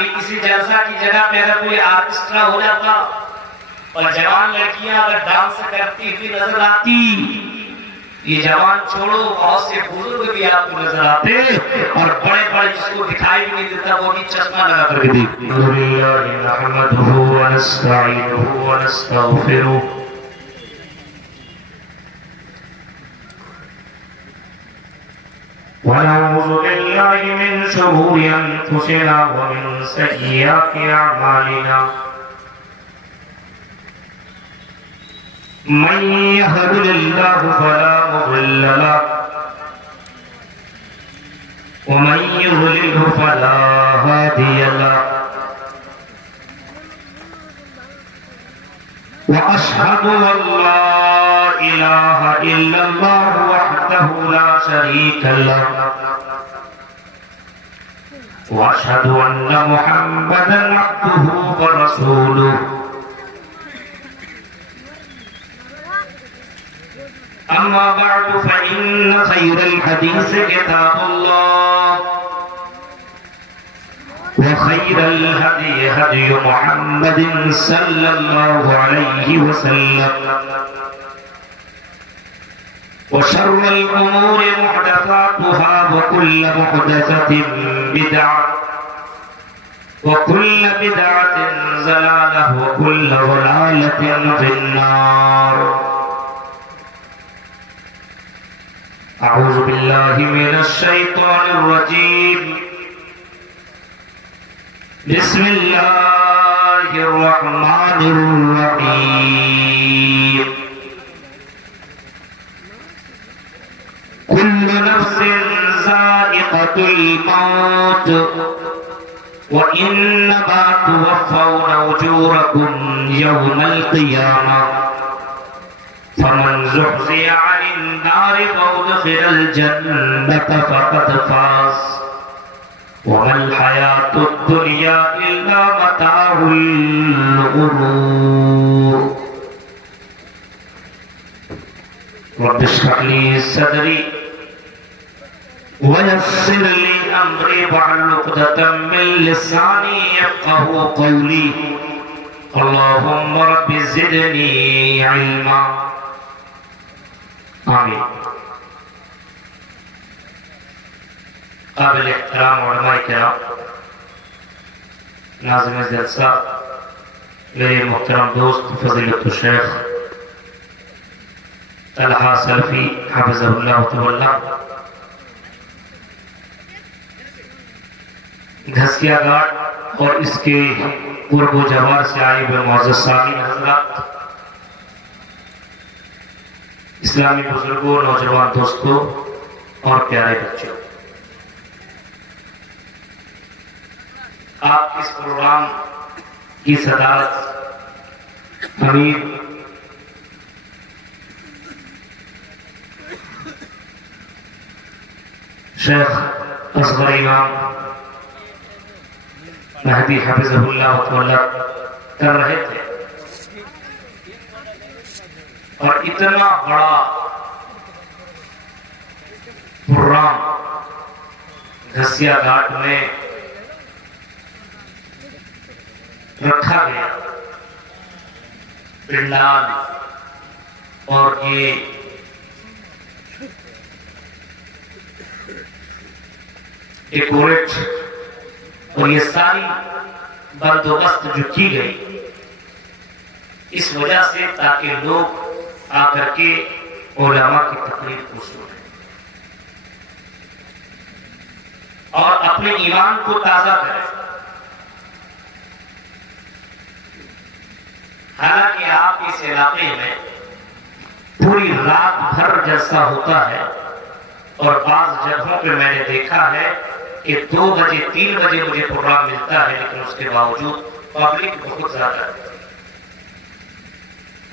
کہ اسی جلسہ کی جگہ پہ اگر کوئی آرکسٹرا ہو جاتا اور جوان لڑکیاں اگر ڈانس کرتی ہوئی نظر آتی، یہ جوان چھوڑو بہت سے بزرگ بھی آپ کو نظر آتے اور بڑے بڑے جس کو دکھائی بھی نہیں دیتا وہ بھی چشمہ لگا کر کے دیکھتے۔ نحمده ونستعینه ونستغفره ونعوذ بالله من شرور أنفسنا ومن سيئات أعمالنا من يهد الله فلا مضل له ومن يضلل فلا هادي له وأشهد أن لا إله إلا الله وحده لا شريك له وأشهد أن محمدا عبده ورسوله أما بعد فإن خير الحديث كتاب الله وخير الهدي هدي محمد صلى الله عليه وسلم وشر الأمور محدثاتها وكل محدثة بدعة وكل بدعة ضلالة وكل ضلالة في النار أعوذ بالله من الشيطان الرجيم بسم الله الرحمن الرحيم كل نفس ذائقة الموت وإنما توفون أجوركم يوم القيامة فمن زحزح عن النار وأدخل الجنة فقد فاز وما الحياة الدنيا إلا متاع الغرور رب اشرح لي صدري ويسر لي أمري واحلل عقدة من لساني يفقهوا قولي اللهم رب زدني علما آمین۔ قابل احترام علماء کرام، ناظم جلسہ، میرے محترم دوست فضیلت الشیخ طلحہ سلفی حفظہ اللہ تعالی، گھسیا گھاٹ اور اس کے قرب و جوار سے آئے ہوئے معزز سامعین حضرات، اسلامی بزرگوں، نوجوان دوستوں اور پیارے بچوں، آپ اس پروگرام کی صدارت امیر شیخ اصغر امام مہدی حفظہ اللہ تعالی کر رہے تھے، اور اتنا بڑا پروگرام گھسیا گھاٹ میں رکھا گیا، پنڈال اور یہ ڈیکوریٹ اور یہ ساری بندوبست جو کی گئی اس وجہ سے تاکہ لوگ آ کر کے علماء کی تقریر کو سنیں اور اپنے ایمان کو تازہ کریں۔ حالانکہ آپ اس علاقے میں پوری رات بھر جلسہ ہوتا ہے اور بعض جگہوں پہ میں نے دیکھا ہے کہ 2 بجے 3 بجے مجھے پروگرام ملتا ہے، لیکن اس کے باوجود پبلک بہت زیادہ ہے۔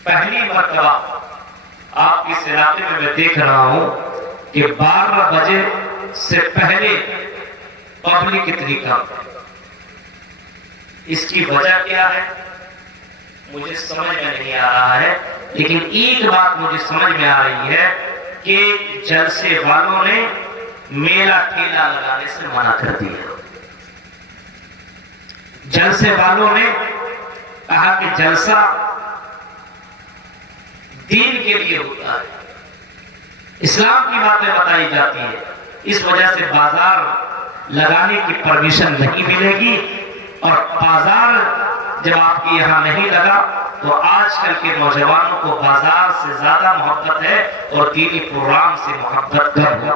پہلی مرتبہ آپ اس علاقے میں دیکھ رہا ہوں کہ 12 بجے سے پہلے پبلک اتنی کم ہے۔ اس کی وجہ کیا ہے مجھے سمجھ میں نہیں آ رہا ہے، لیکن ایک بات مجھے سمجھ میں آ رہی ہے کہ جلسے والوں نے میلہ ٹھیلا لگانے سے منع کر دیا۔ جلسے والوں نے کہا کہ جلسہ دین کے لیے ہوتا ہے، اسلام کی باتیں بتائی جاتی ہے، اس وجہ سے بازار لگانے کی پرمیشن نہیں ملے گی، اور بازار جب آپ کے یہاں نہیں لگا تو آج کل کے نوجوانوں کو بازار سے زیادہ محبت ہے اور دینی پروگرام سے محبت کم ہے۔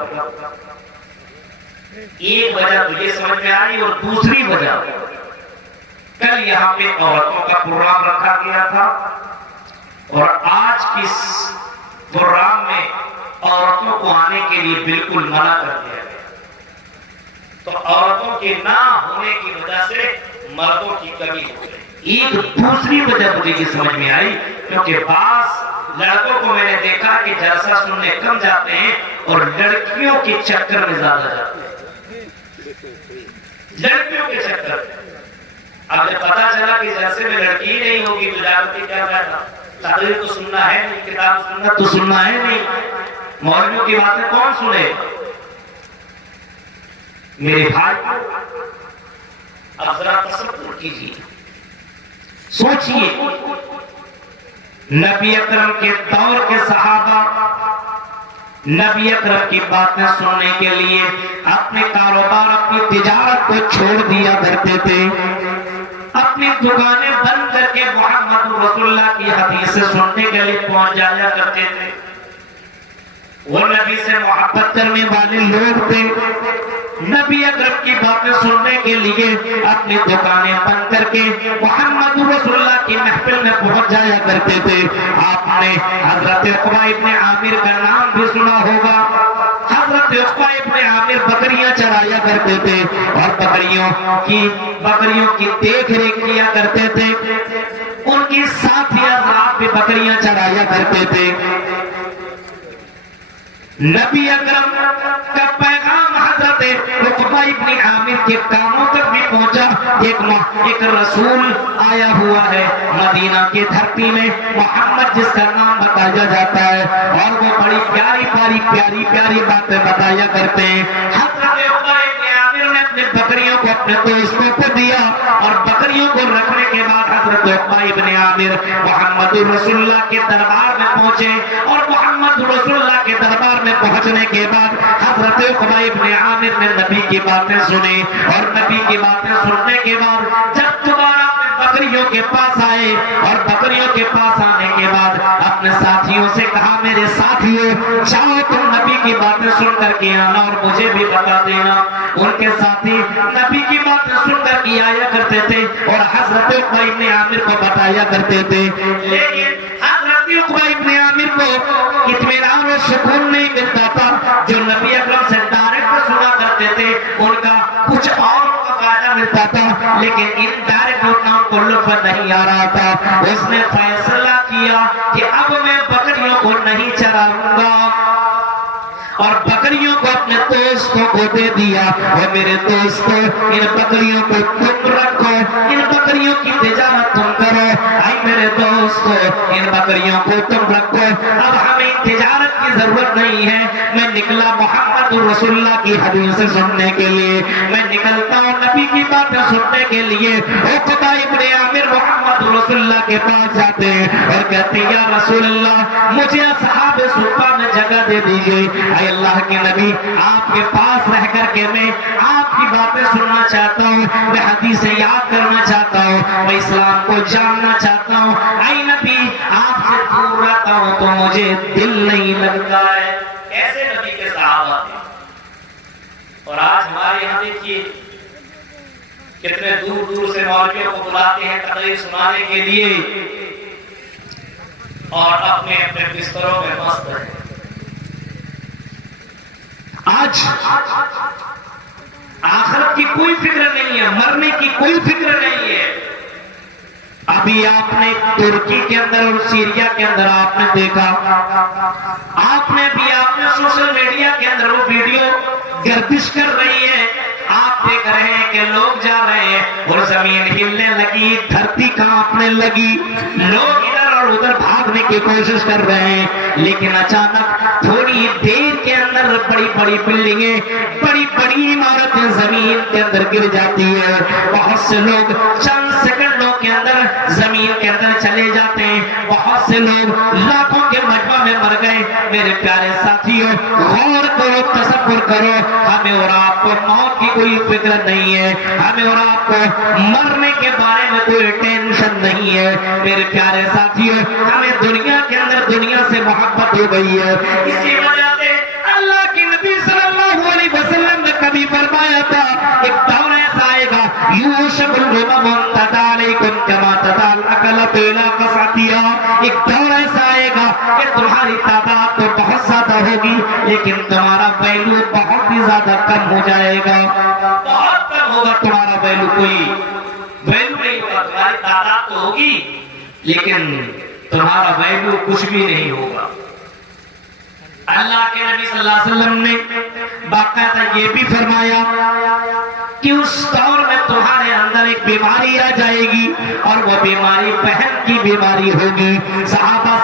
ایک وجہ تو یہ سمجھ میں آئی، اور دوسری وجہ کل یہاں پہ عورتوں کا پروگرام رکھا گیا تھا، اور آج کس پروگرام میں عورتوں کو آنے کے لیے بالکل منع کر دیا گیا، تو عورتوں کے نہ ہونے کی وجہ سے مردوں کی کمی ہو گئی۔ ایک دوسری وجہ مجھے یہ سمجھ میں آئی، کیونکہ بعض لڑکوں کو میں نے دیکھا کہ جلسہ سننے کم جاتے ہیں اور لڑکیوں کے چکر میں زیادہ جاتے ہیں، لڑکیوں کے چکر میں۔ اب جب پتا چلا کہ جلسے میں لڑکی نہیں ہوگی تو جا کے کیا فائدہ؟ تقریر تو سننا ہے نہیں، کتاب سننا تو سننا ہے نہیں، مولویوں کی باتیں کون سنے؟ میرے بھائی اب ذرا تصور کیجیے، سوچئے نبی اکرم کے دور کے صحابہ نبی اکرم کی باتیں سننے کے لیے اپنے کاروبار، اپنی تجارت کو چھوڑ دیا کرتے تھے، اپنی دکانیں بند کر کے محمد رسول اللہ کی حدیثیں سننے کے لیے پہنچ جایا کرتے تھے۔ وہ نبی سے محبت کرنے والے لوگ تھے، نبی اکرم کی باتیں سننے کے لیے اپنی دکانیں بند کر کے محمد رسول اللہ کی محفل میں پہنچ جایا کرتے تھے۔ آپ نے حضرت عقبہ ابن عامر کا نام بھی سنا ہوگا۔ حضرت عقبہ ابن عامر بکریاں چرایا کرتے تھے اور بکریوں کی دیکھ ریکھ کیا کرتے تھے، ان کی ساتھی حضرات بھی بکریاں چرایا کرتے تھے۔ نبی اکرم کا پیغام حضرت عقبہ ابن عامر کے کانوں تک بھی پہنچا۔ ایک رسول آیا ہوا ہے مدینہ کی دھرتی میں، محمد جس کا نام بتایا جاتا ہے، اور وہ بڑی پیاری باتیں بتایا کرتے ہیں۔ حضرت عقبہ ابن عامر نے اپنے بکریوں کو اپنے دوستوں کو دیا، اور بکریوں کو رکھنے کے بعد حضرت عقبہ ابن عامر محمد رسول اللہ کے دربار میں پہنچے، اور محمد رسول اللہ کے دربار میں پہنچنے کے بعد حضرت عقبہ ابن عامر نے نبی کی باتیں سنی، اور نبی کی باتیں سننے کے بعد جب دوبارہ اپنے بکریوں کے پاس آئے، اور بکریوں کے پاس آنے کے بعد اپنے ساتھیوں سے کہا، میرے ساتھیوں جاؤ تم نبی کی باتیں سن کر کے آنا اور مجھے بھی بتا دینا۔ ان کے ساتھی نبی کی باتیں سن کر کے آیا کرتے تھے اور حضرت عقبہ ابن عامر کو بتایا کرتے تھے، لیکن حضرت عقبہ ابن عامر کو اطمینان و سکون نہیں ملتا تھا۔ جو نبی اکرم سے ڈائریکٹ سنا کرتے تھے ان کا کچھ اور کا فائدہ ملتا تھا، لیکن ان ڈائریکٹ ان کو لطف نہیں آ رہا تھا۔ اس نے فیصلہ کیا کہ اب میں بکریوں کو نہیں چراؤں گا، اور بکریوں کو اپنے دوستوں کو دے دیا۔ اور میرے دوستوں، ان بکریوں کو تم رکھو، ان بکریوں کی تجارت تم کرو۔ اے میرے دوستوں، ان بکریوں کو تم رکھو، اب ہمیں تجارت کی ضرورت نہیں ہے۔ میں نکلا محمد رسول اللہ کی حدیث سننے کے لیے، میں نکلتا ہوں نبی کی باتیں سننے کے لیے۔ عقبہ ابن عامر محمد رسول اللہ کے پاس جاتے ہیں اور کہتے ہیں، یا رسول اللہ، مجھے اصحاب صفہ میں جگہ دے دیجئے۔ اے اللہ کے نبی، آپ کے پاس رہ کر کے میں آپ کی باتیں سننا چاہتا ہوں، میں حدیثیں یاد کرنا چاہتا ہوں، میں اسلام کو جاننا چاہتا ہوں۔ اے نبی، آپ سے دور رہتا ہوں تو مجھے دل نہیں لگتا ہے۔ ایسے نبی کے صحابہ تھے۔ اور آج ہمارے یہاں دیکھیے کتنے دور دور سے مولویوں کو بلاتے ہیں تقریر سنانے کے لیے، اور اپنے اپنے بستروں میں مست ہیں۔ آج آخرت کی کوئی فکر نہیں ہے، مرنے کی کوئی فکر نہیں ہے۔ ابھی آپ نے ترکی کے اندر اور سیریا کے اندر آپ نے دیکھا، آپ نے سوشل میڈیا کے اندر وہ ویڈیو گردش کر رہی ہے، آپ دیکھ رہے ہیں کہ لوگ جا رہے ہیں اور زمین ہلنے لگی، دھرتی کانپنے لگی، لوگ ادھر اور ادھر بھاگنے کی کوشش کر رہے ہیں، لیکن اچانک تھوڑی دیر کے اندر بڑی بڑی بلڈنگیں، بڑی بڑی عمارتیں زمین کے اندر گر جاتی ہے، بہت سے لوگ چند سیکنڈوں کے اندر زمین کے اندر چلے جاتے ہیں، بہت سے لوگ لاکھوں کے مجمع میں مر گئے۔ میرے پیارے ساتھیوں، غور کرو، تصور کرو، ہمیں اور آپ کو موت کی کوئی فکر نہیں ہے، ہمیں اور آپ کو مرنے کے بارے میں کوئی ٹینشن نہیں ہے۔ میرے پیارے ساتھیوں، ہمیں دنیا کے اندر دنیا سے محبت ہو گئی ہے، اسی وجہ سے اللہ کے نبی صلی اللہ علیہ وسلم نے کبھی فرمایا تھا ایک دور ایسا آئے گا یوشک الامم تداعی علیکم کما تداعی الاکلۃ الی قصعتھا، ایک دور ایسا آئے گا کہ تمہاری تعداد تو بہت زیادہ ہوگی لیکن تمہارا ویلو بہت ہی زیادہ کم ہو جائے گا، بہت کم ہوگا تمہارا ویلو، کوئی ویلو نہیں ہوگا، تمہاری تعداد تو ہوگی لیکن تمہارا ویلو کچھ بھی نہیں ہوگا۔ اللہ کے نبی صلی اللہ علیہ وسلم نے باقاعدہ یہ بھی فرمایا کہ اس دور میں تمہارے اندر ایک بیماری آ جائے گی اور وہ بیماری بہن کی بیماری ہوگی۔ صحابہ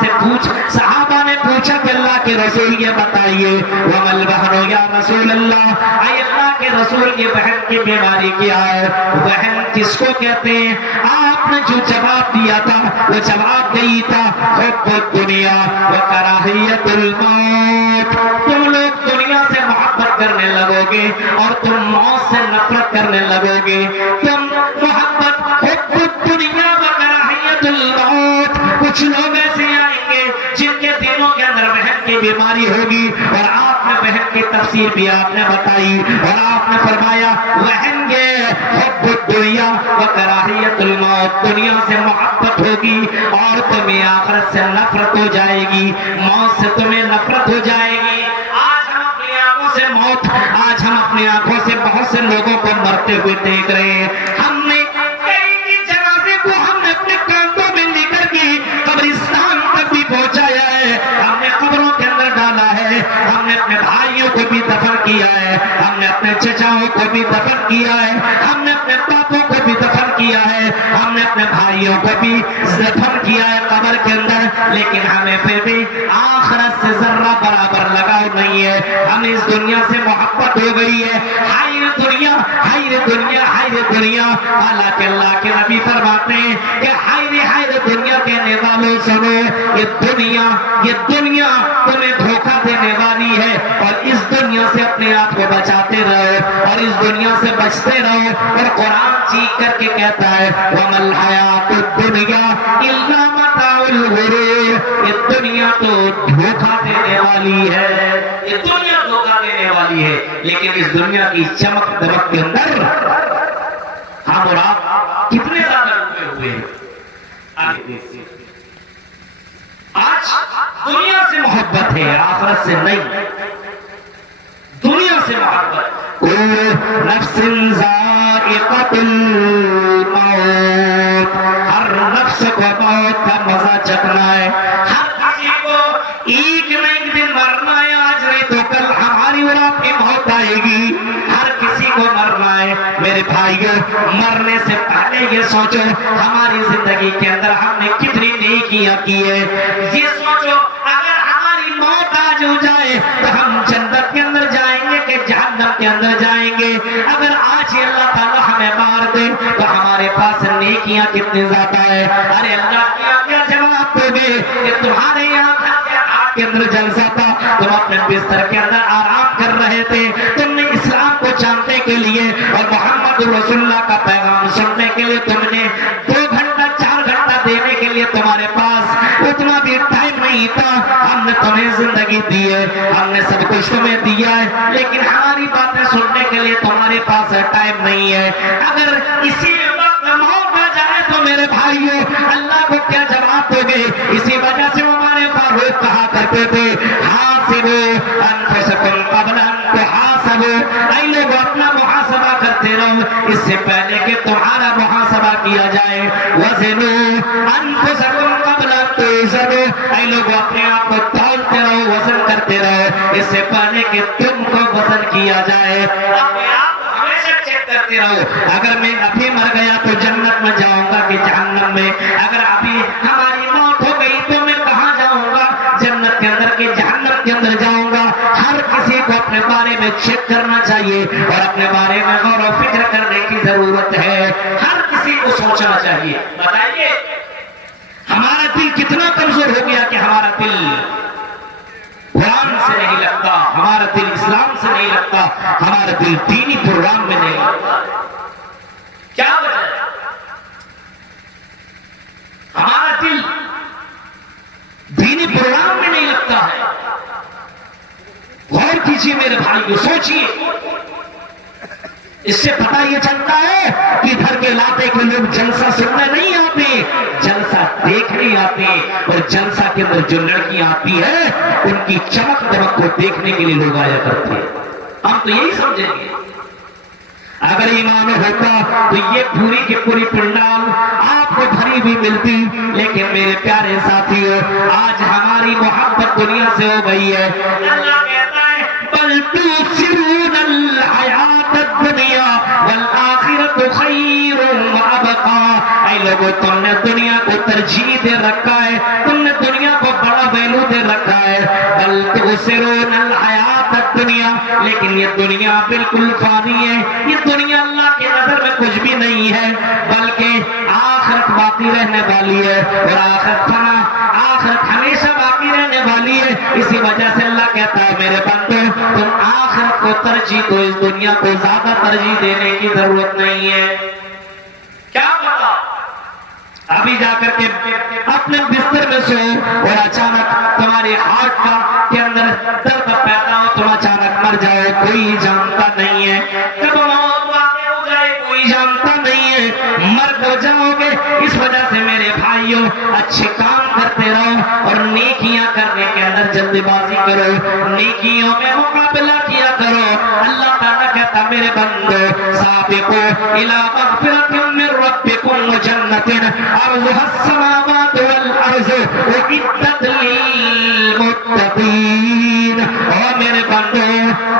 نے پوچھا کہ اللہ کے رسول یہ بتائیے وَمَا الْبَحْرُ یا رسول اللہ، اے اللہ کے رسول یہ بہن کی بیماری کیا ہے؟ بہن کس کو کہتے ہیں؟ آپ نے جو جواب دیا تھا وہ جواب یہی تھا حب الدنیا وکراہیت الموت، تم لوگ دنیا سے محبت کرنے لگو گے اور تم موت سے نفرت کرنے لگو گے۔ تم محبت حب الدنیا وکراہیت الموت، کچھ لوگ ایسے آئیں گے جن کے دلوں کے اندر بہن کی بیماری ہوگی، اور آپ نے بہن کی تفسیر بھی آپ نے بتائی اور آپ نے فرمایا بہن یہ حب الدنیا وکراہیت الموت، دنیا سے محبت ہوگی اور تمہیں آخرت سے نفرت ہو جائے گی، موت سے تمہیں نفرت ہو جائے گی۔ آج ہم اپنی آنکھوں سے موت، آج ہم اپنی آنکھوں سے بہت سے لوگوں کو مرتے ہوئے دیکھ رہے ہیں۔ ہم نے کئی جنازے کو ہم نے اپنے کاندھوں میں لے کر کے قبرستان تک بھی پہنچایا ہے، ہم نے قبروں کے اندر ڈالا ہے، ہم نے اپنے بھائیوں کو بھی دفن کیا ہے، ہم نے اپنے چچاؤں کو بھی دفن کیا ہے، ہم نے اپنے پاپوں کو بھی دفن کیا ہے، ہم نے اپنے بھائیوں کو بھی دفن کیا ہے قبر کے اندر، لیکن ہمیں پھر بھی آخرت سے ذرہ برابر لگاؤ نہیں ہے، ہمیں اس دنیا سے محبت ہو گئی ہے۔ ہائے دنیا، ہائے دنیا، ہائے دنیا، حالانکہ اللہ کے نبی فرماتے ہیں کہ ہائے دنیا کہنے والوں سنو، یہ دنیا تمہیں دھوکہ دینے والی ہے، اور اس دنیا سے اپنے آپ کو بچاتے رہو اور اس دنیا سے بچتے رہو۔ اور قرآن چیخ کر کے کہتا ہے وَمَا الْحَيَاةُ الدُّنْيَا إِلَّا مَتَاعُ الْغُرُورِ، یہ دنیا تو دھوکہ دینے والی ہے، یہ دنیا دھوکہ دینے والی ہے، لیکن اس دنیا کی چمک دمک کے اندر ہم اور آپ کتنے زیادہ ڈوبے ہوئے ہیں۔ آج دنیا سے محبت ہے، آخرت سے نہیں، دنیا سے محبت۔ نفس ذائقۃ الموت، ہر نفس کو موت کا مزہ چکھنا ہے، ہر کسی کو ایک نہ ایک دن مرنا ہے، آج نہیں تو کل ہماری اور آپ کی موت آئے گی، ہر کسی کو مرنا ہے۔ میرے بھائیو، مرنے سے پہلے یہ سوچو ہماری زندگی کے اندر ہم نے کتنی نیکیاں کی ہے، یہ سوچو اگر ہماری موت آج ہو جائے تو ہم جنت کے اندر جائیں گے کہ جہنم کے اندر جائیں گے؟ اگر آج ہی اللہ تعالیٰ ہمیں مار دے تو ہمارے پاس نیکیاں کتنی زیادہ ہے۔ ارے اللہ کیا جواب دو گے کہ تمہارے یہاں کے اندر جلسہ تھا، تم اپنے بستر کے اندر آرام کر رہے تھے، تم نے اسلام کو جاننے کے لیے اور محمد رسول اللہ کا پیغام سننے کے لیے تم نے 2 گھنٹہ 4 گھنٹہ دینے کے لیے تمہارے پاس اتنا بھی ٹائم نہیں تھا۔ ہم نے تمہیں زندگی دی ہے، ہم نے سب کچھ تمہیں دیا ہے، لیکن ہماری باتیں سننے کے لیے تمہارے پاس ٹائم نہیں ہے۔ اگر اسی وقت موت آ جائے تو میرے بھائیوں اللہ کو کیا جواب دو گے؟ اسی وجہ سے ہمارے فاروق کہا کرتے تھے حاسبوا انفسکم قبل ان تحاسبوا، اے لوگ اپنا محاسبہ کرتے رہو اس سے پہلے کہ تمہارا محاسبہ کیا جائے۔ وزنوا انفسکم قبل ان توزنوا، اے لوگ اپنے آپ کو تولتے رہو، وزن کرتے رہو اس سے پہلے کہ تم کو وزن کیا جائے۔ اپنے آپ کو ہمیشہ چیک کرتے رہو، اگر میں ابھی مر گیا تو جنت میں جاؤں گا کہ جہنم میں؟ اگر ابھی ہماری موت ہو گئی تو میں کہاں جاؤں گا؟ جنت کے اندر کہ جہنم کے اندر جاؤں گا؟ ہر کسی کو اپنے بارے میں چیک کرنا چاہیے اور اپنے بارے میں غور و فکر کرنے کی ضرورت ہے. ہر کسی کو سوچنا چاہیے. بتائیے ہمارا دل کتنا کمزور ہو گیا کہ ہمارا دل قرآن سے نہیں لگتا, ہمارا دل اسلام سے نہیں لگتا, ہمارا دل دینی پروگرام میں نہیں لگتا. کیا وجہ ہے؟ ہمارا دل دینی پروگرام میں نہیں لگتا ہے. غور کیجیے میرے بھائی کو, سوچیے. اس سے پتہ یہ چلتا ہے کہ ادھر کے علاقے کے لوگ جلسہ سننے نہیں آتے, جلسہ دیکھنے آتے, اور جلسہ کے اندر جو لڑکیاں آتی ہے ان کی چمک دمک کو دیکھنے کے لیے لوگ آیا کرتے ہیں. ہم تو یہی سمجھیں گے. اگر ایمان ہوتا تو یہ پوری کی پوری پنڈال آپ کو بھری بھی ملتی. لیکن میرے پیارے ساتھیوں, آج ہماری محبت دنیا سے ہو گئی ہے. اللہ کہتا ہے بل تؤثرون الحیات الدنیا والآخرۃ خیر وابقا. اے لوگوں, تم نے دنیا کو ترجیح دے رکھا ہے, تم نے دنیا کو بڑا ویلو دے رکھا ہے. بل تؤثرون الحیات الدنیا, لیکن یہ دنیا بالکل فانی ہے. یہ دنیا اللہ کی نظر میں کچھ بھی نہیں ہے, بلکہ آخرت باقی رہنے والی ہے. اور آخرت فنا, آخرت ہمیشہ باقی رہنے والی ہے. اسی وجہ سے اللہ کہتا ہے میرے بندو, تم آخرت کو ترجیح دو, اس دنیا کو زیادہ ترجیح دینے کی ضرورت نہیں ہے. کیا پتا ابھی جا کر کے اپنے بستر میں سو اور اچانک تمہارے ہارٹ کا کے اندر درد پیدا ہو, تم اچانک مر جاؤ, کوئی جانتا نہیں ہے. کب موت واقع ہو جائے کوئی جانتا نہیں ہے. مر کو جاؤ گے. اس وجہ سے میرے بھائیوں, اچھے کام کرتے رہو اور نیکیاں کرنے کے اندر جلدی بازی کرو, نیکیوں میں مقابلہ کیا کرو. اللہ تعالیٰ کہتا میرے بندو, سابقوا الی مغفرۃ من ربکم وجنۃ عرضها السماوات والارض اعدت للمتقین. اور میرے بندو,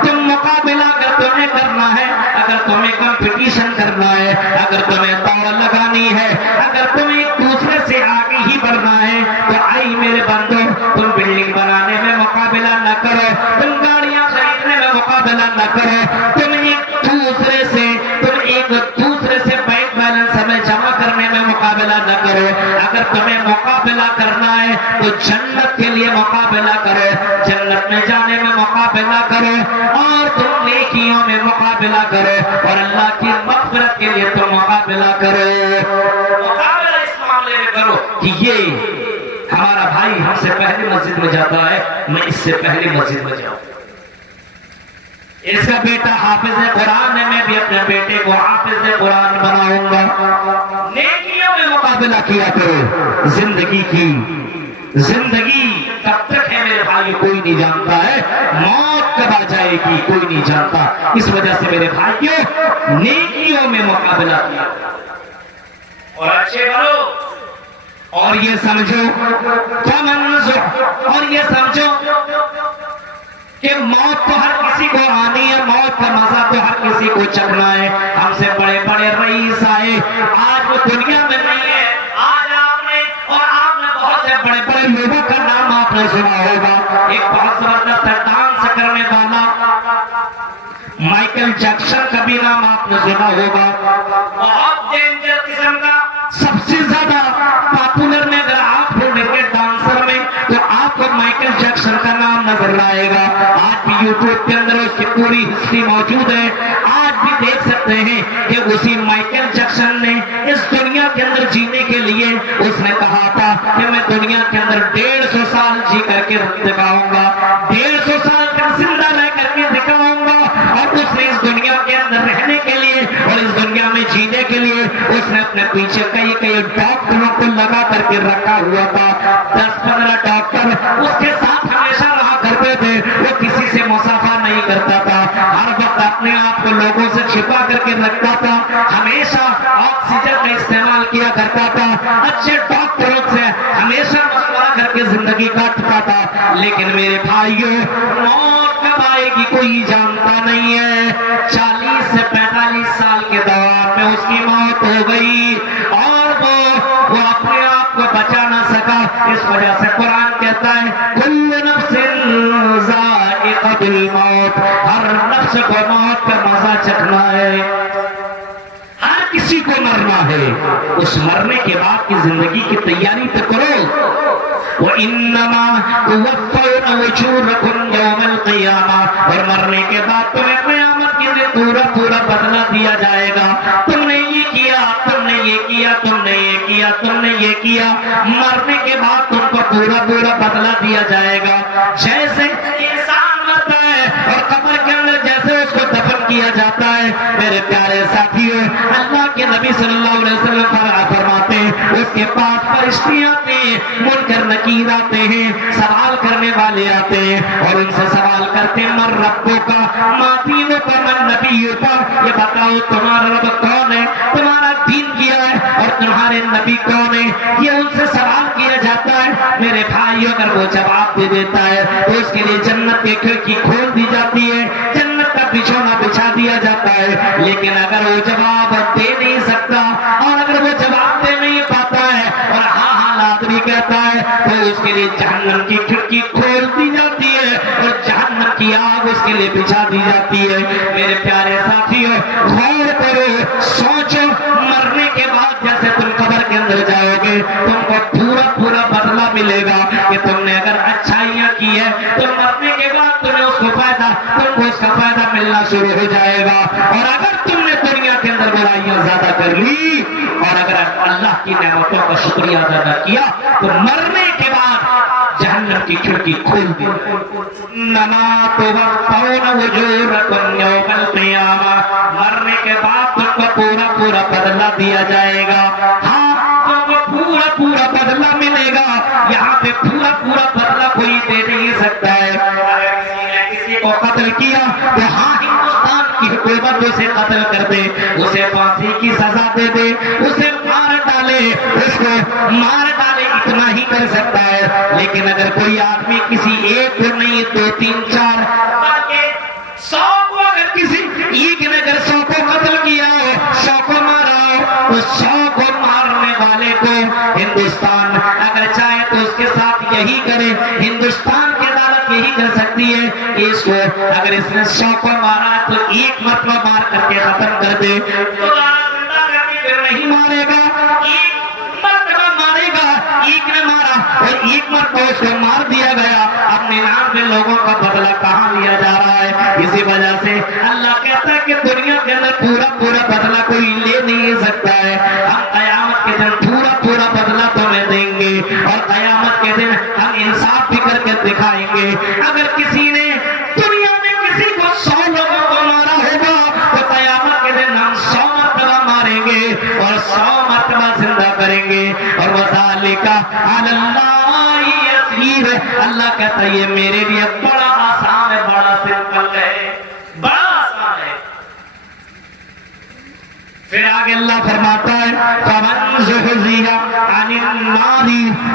تم مقابلہ اگر تمہیں کرنا ہے, اگر تمہیں کمپٹیشن کرنا ہے, اگر تمہیں دوڑ لگانی ہے, اگر تمہیں ایک دوسرے سے آگے ہی بڑھنا ہے, تو آئی میرے بندو, تم بلڈنگ بنانے میں مقابلہ نہ کرو, تم گاڑیاں خریدنے میں مقابلہ نہ کرو, تم ایک دوسرے سے بینک بیلنس ہمیں جمع کرنے میں مقابلہ نہ کرو. اگر تمہیں مقابلہ کرنا ہے تو جنت کے لیے مقابلہ کرو, جنت میں جانے میں مقابلہ کرو, اور تم نیکیوں میں مقابلہ کرو, اور اللہ کی مغفرت کے لیے تم مقابلہ کرو. مقابلہ اس معاملے میں کرو کہ یہ ہمارا بھائی ہم سے پہلے مسجد میں جاتا ہے, میں اس سے پہلے مسجد میں جاؤں. اس کا بیٹا حافظ قرآن ہے, میں بھی اپنے بیٹے کو حافظ قرآن بناؤں گا. نیکیوں میں مقابلہ کیا کرو. زندگی کب تک ہے میرے بھائی کوئی نہیں جانتا ہے, موت کب آ جائے گی کوئی نہیں جانتا. اس وجہ سے میرے بھائیوں, نیکیوں میں مقابلہ کیا اور اچھے بنو. اور یہ سمجھو اور یہ سمجھو کہ موت تو ہر کسی کو آنی ہے, موت کا مزہ تو ہر کسی کو چکھنا ہے. ہم سے بڑے بڑے رئیس آئے, آج وہ دنیا میں نہیں ہے. آج آپ نے بہت سے بڑے بڑے لوگوں کا نام آپ نے سنا ہوگا. ایک بہت زبردست ڈانس کرنے والا مائیکل جیکسن کا بھی نام آپ نے سنا ہوگا. بہت ڈینجر قسم کا, سب سے زیادہ پاپولر میں اگر آپ ڈھونڈیں گے ڈانسر میں تو آپ کو مائیکل جیکسن کا نام نظر آئے گا. آج بھی یوٹیوب کے اندر اس کی پوری ہسٹری موجود ہے. آج بھی دیکھ سکتے ہیں کہ اسی مائیکل جیکسن نے اس دنیا کے اندر جینے کے لیے اس نے کہا تھا کہ میں دنیا کے اندر 150 سال جی کر کے دکھاؤں گا, 150 سال تک زندہ رہ کر کے دکھاؤں گا. اور اس نے اس دنیا کے اندر رہنے کے لیے اور اس دنیا میں جینے کے لیے اس نے اپنے پیچھے کئی ڈاکٹروں کو لگا کر کے رکھا ہوا تھا. 10-15 ڈاکٹر اس کے ساتھ ہمیشہ رہا کرتے تھے. وہ کسی سے مصافحہ نہیں کرتا تھا, ہر وقت اپنے آپ کو لوگوں سے چھپا کر کے رکھتا تھا, ہمیشہ آکسیجن کا استعمال کیا کرتا تھا, اچھے ڈاکٹروں سے ہمیشہ مشورہ کر کے زندگی کاٹتا تھا. لیکن میرے بھائیوں, موت کب آئے گی کوئی جانتا نہیں ہے. 40 سے 45 سال کے دوران میں اس کی موت ہو گئی اور وہ اپنے آپ کو بچا نہ سکا. اس وجہ سے قرآن کہتا ہے کل نفس ذائقۃ الموت، ہر نفس کو موت کا مزہ چکھنا ہے، ہر کسی کو مرنا ہے، اس مرنے کے بعد کی زندگی کی تیاری تو کرو۔ وَإِنَّمَا تُوَفَّوْنَ أُجُورَكُمْ يَوْمَ الْقِيَامَةِ، اور مرنے کے بعد تمہیں قیامت کے دن پورا پورا بدلہ دیا جائے گا۔ تم نے یہ کیا، تم نے یہ کیا، تم نے یہ کیا، تم نے یہ کیا، مرنے کے بعد تم کو پورا پورا بدلہ دیا جائے گا۔ جیسے انسان مرتا ہے اور قبر کے اندر جیسے اس کو دفن کیا جاتا ہے، میرے پیارے ساتھیوں، اللہ کے نبی صلی اللہ علیہ وسلم فرماتے ہیں اس کے پاس فرشتے آتے ہیں، منکر نکیر آتے ہیں، سوال کرنے والے آتے ہیں اور ان سے سوال کرتے ہیں من ربک ما دینک من نبیک، یہ بتاؤ تمہارا رب کون ہے، تمہارا دین کیا ہے اور تمہارے نبی کون ہے، یہ ان سے سوال کیا جاتا ہے۔ میرے بھائیوں اگر وہ جواب دے دیتا ہے تو اس کے لیے جنت کی کھڑکی کھول دی جاتی ہے، جنت کا بچھونا بچھا دیا جاتا ہے۔ لیکن اگر وہ جواب دے نہیں سکتا اور اگر وہ جواب دے نہیں پاتا ہے اور ہاں ہاں لادری کہتا ہے تو اس کے لیے جہنم کی کھڑکی کھول دی جاتی ہے اور جہنم کی آگ اس کے لیے بچھا دی جاتی ہے۔ میرے پیارے ساتھیوں، غور کرو، سوچو، مرنے کے بعد جیسے تم قبر کے اندر جاؤ گے تم کو پورا پورا بدلہ ملے گا کہ تم نے اگر اچھائیاں کی ہے تو مرنے کے بعد تمہیں اس کو فائدہ، تم کو اس کا فائدہ ملنا شروع ہو جائے گا، اور اگر تم نے دنیا کے اندر برائیاں زیادہ کر لی اور اگر اللہ کی نعمتوں کا شکریہ ادا نہ کیا تو مرنے کے بعد جہنم کی کھڑکی کھول دی۔ انما توفون اجورکم یوم القیامہ، مرنے کے بعد تم کو پورا پورا بدلہ دیا جائے گا۔ ہاں تم کو پورا پورا بدلہ ملے گا، یہاں پہ پورا پورا بدلہ کوئی دے نہیں سکتا ہے۔ اگر کسی نے کسی کو قتل کیا تو ہاں ہندوستان کی حکومت اسے قتل کر دے، اسے پھانسی کی سزا دے دے، اسے مار ڈالے، اس کو مار ڈالے، اتنا ہی کر سکتا ہے۔ لیکن اگر کوئی آدمی کسی ایک کو نہیں، دو تین چار بلکہ 100 کو، اگر کسی ایک نے اگر 100 کو قتل کیا ہو، 100 کو مارا ہو، تو 100 کو مارنے والے کو ہندوستان اگر چاہے تو اس کے ساتھ یہی کرے، ہندوستان کی عدالت یہی کر سکتی ہے کہ اس کو اگر اس نے 100 کو مارا ہے تو ایک مرتبہ مار کر کے ختم کر دے، تو زندہ کبھی پھر نہیں مارے گا، ایک مرتبہ مارے گا، ایک نے مارا اور ایک مرتبہ اس کو مار دیا گیا، اب 99 لوگوں کا بدلہ کہاں لیا جا رہا ہے؟ اسی وجہ سے اللہ کہتا ہے کہ دنیا کے اندر پورا پورا بدلہ کوئی لے نہیں سکتا ہے، ہم قیامت کے دن پورا پورا بدلہ تمہیں دیں گے اور قیامت کے دن ہم انصاف بھی کر کے دکھائیں گے۔ اگر کسی نے دنیا میں کسی کو 100 لوگوں کو مارا ہوگا تو قیامت کے دن ہم 100 مرتبہ ماریں گے اور 100 مرتبہ زندہ کریں گے، اور وَذَلِكَ عَلَى اللَّهِ يَسِيرٌ، اللہ کہتا ہے یہ میرے لیے بڑا آسان ہے، بڑا سمپل ہے، بڑا آسان ہے۔ پھر آگے اللہ فرماتا ہے فَمَنْ زُحْزِحَ عَنِ النَّارِ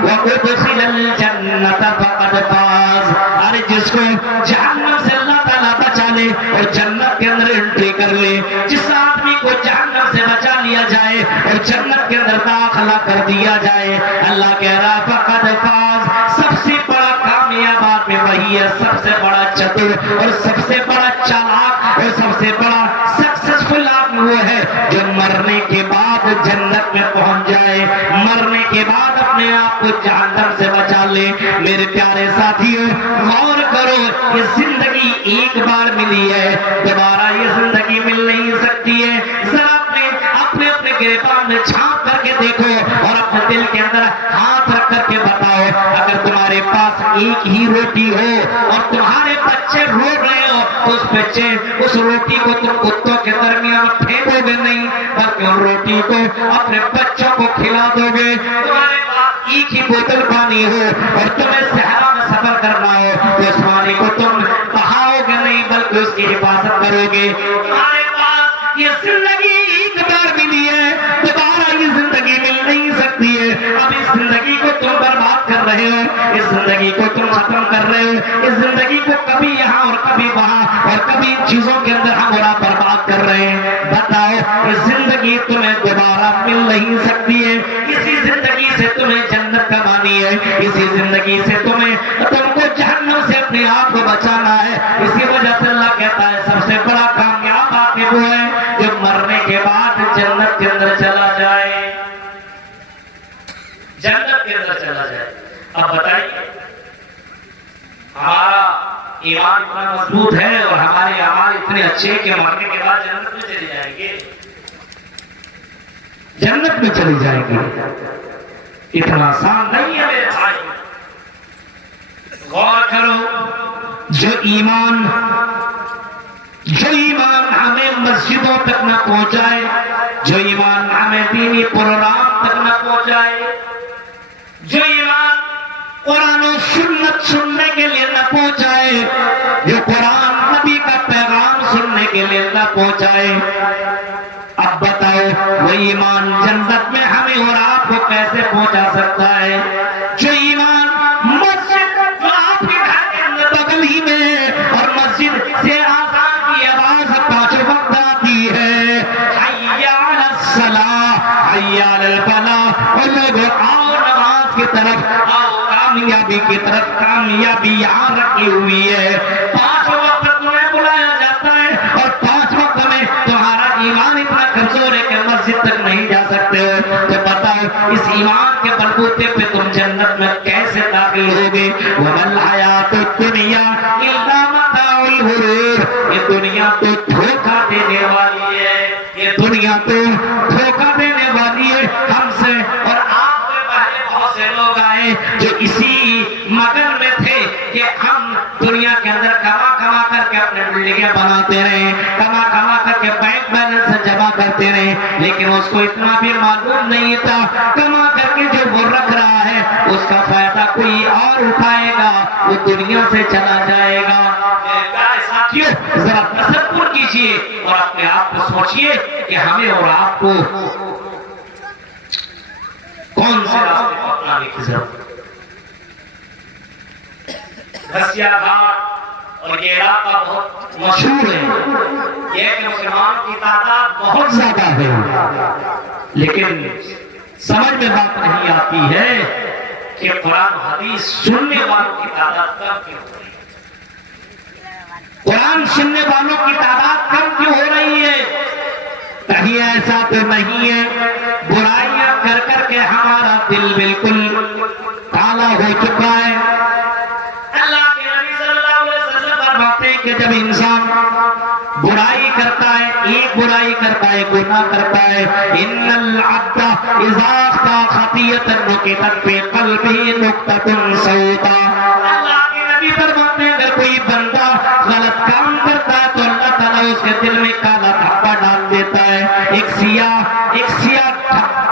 وَأُدْخِلَ الْجَنَّةَ فَقَدْ فَازَ، ارے جس کو جہنم سے اللہ تعالیٰ بچا لے اور جنت کے اندر انٹری کر لے، جس آدمی کو جہنم سے بچا لیا جائے اور جنت کے اندر داخلہ کر دیا جائے، اللہ کہہ رہا فَقَدْ فَازَ، سب سے بڑا کامیاب آدمی وہی ہے، سب سے بڑا چتر اور سب سے بڑا چالاک اور سب سے بڑا سکسیسفل آدمی وہ ہے جو مرنے کے بعد جنت میں پہنچ جائے، مرنے کے بعد اپنے آپ کو جہنم سے بچا لے۔ میرے پیارے ساتھیوں، غور کرو، یہ زندگی ایک بار ملی ہے، دوبارہ یہ زندگی مل نہیں سکتی ہے۔ ذرا اپنے اپنے گریبان میں چھانپ کر کے دیکھو اور اپنے دل کے اندر ہاتھ رکھ کر کے بتاؤ، اگر تمہارے پاس ایک ہی روٹی ہو اور تمہارے بچے رو رہے ہو تو اس روٹی کو تم کتوں کے درمیان پھینکو گے نہیں، بلکہ ان روٹی کو اپنے بچوں کو کھلا دو گے۔ تمہارے پاس ایک ہی بوتل پانی ہو اور تمہیں صحرا میں سفر کرنا ہو تو اس پانی کو تم بہاؤ گے نہیں بلکہ اس کی حفاظت کرو گے۔ تمہارے پاس یہ زندگی ایک بار ملی ہے، دوبارہ یہ زندگی مل نہیں سکتی ہے، اب اس زندگی کو تم برباد کر رہے رہے ہو, اس زندگی کو تم ختم کر رہے ہو, اس زندگی کو کبھی یہاں اور کبھی وہاں اور کبھی ان چیزوں کے اندر ہم اور آپ برباد کر رہے ہیں. بتاؤ یہ زندگی تمہیں دوبارہ مل نہیں سکتی ہے, اسی زندگی سے تمہیں جنت کمانی ہے, اسی زندگی سے تم کو جہنم سے اپنے آپ کو بچانا ہے. اسی وجہ سے اللہ کہتا ہے سب سے بڑا کامیاب آدمی وہ ہے جو مرنے کے بعد جنت کے اندر چلا جائے, جنت کے اندر چلا جائے. اب بتائیے ہمارا ایمان اتنا مضبوط ہے اور ہمارے اعمال اتنے اچھے کہ مرنے کے بعد جنت میں چلے جائیں گے, جنت میں چلی جائیں گے. اتنا آسان نہیں ہے میرے بھائی. غور کرو, جو ایمان ہمیں مسجدوں تک نہ پہنچائے, جو ایمان ہمیں دینی پروگرام تک نہ پہنچائے, جو ایمان قرآن و سنت سننے کے لیے نہ پہنچائے, جو قرآن نبی کا پیغام سننے کے لیے نہ پہنچائے, اب بتاؤ وہ ایمان جنت میں ہمیں اور آپ کو کیسے پہنچا سکتا ہے؟ جو ایمان مسجد جو آپ کے گھر کے اندر بغل ہی میں اور مسجد سے آزان کی آواز 5 وقت آتی ہے, حی علی الصلاۃ حی علی الفلاح, اور لوگ آؤ نماز کی طرف, آؤ کامیابی کی طرف, کامیابی یہاں رکھی ہوئی ہے. 5 وقت تمہیں بلایا جاتا ہے اور 5 وقت میں تمہارا ایمان اتنا کمزور ہے کہ مسجد تک نہیں جا سکتے ہو. تو بتاؤ اس ایمان کے بلبوتے پہ تم جنت میں کیسے داخل ہوگے؟ وَمَا الْحَيَاةُ الدُّنْيَا إِلَّا مَتَاعُ الْغُرُورِ, یہ دنیا تو دھوکہ دینے والی ہے, یہ دنیا تو دھوکہ دینے والی ہے. ہم سے اور آپ سے پہلے بہت سے لوگ آئے جو اسی مگن میں تھے کہ ہم دنیا کے اندر کما کر کے اپنے بلڈنگیں بناتے رہے, کما کر کے بینک بیلنس جمع کرتے رہے, لیکن اس کو اتنا بھی معلوم نہیں تھا کما کر کے جو وہ رکھ رہا ہے اس کا فائدہ کوئی اور اٹھائے گا, وہ دنیا سے چلا جائے گا. ساتھیوں ذرا تصور کیجئے اور اپنے آپ کو سوچئے کہ ہمیں اور آپ کو کون سے راستے کو اپنانے کی ضرورت ہے. گھسیا گھاٹ اور یہ علاقہ بہت مشہور ہے, یہ کہ مسلمانوں کی تعداد بہت زیادہ ہے, لیکن سمجھ میں بات نہیں آتی ہے کہ قرآن حدیث سننے والوں کی تعداد کم کیوں ہو رہی ہے. قرآن سننے والوں کی تعداد کم کیوں ہو رہی ہے؟ کہیں ایسا تو نہیں ہے برائیاں کر کر کے ہمارا دل بالکل کالا ہو چکا ہے. اللہ کے نبی صلی اللہ علیہ وسلم فرماتے ہیں کہ جب انسان برائی کرتا ہے, ایک برائی کرتا ہے, گناہ کرتا ہے, ان العبد اذا اخطا خطیئۃ نکتت فی قلبہ نکتۃ سوداء. اللہ کے نبی فرماتے ہیں اگر کوئی بندہ غلط کام کرتا ہے تو اللہ تعالیٰ اس کے دل میں کالا دھبا ڈال دیتا ہے, ایک سیاہ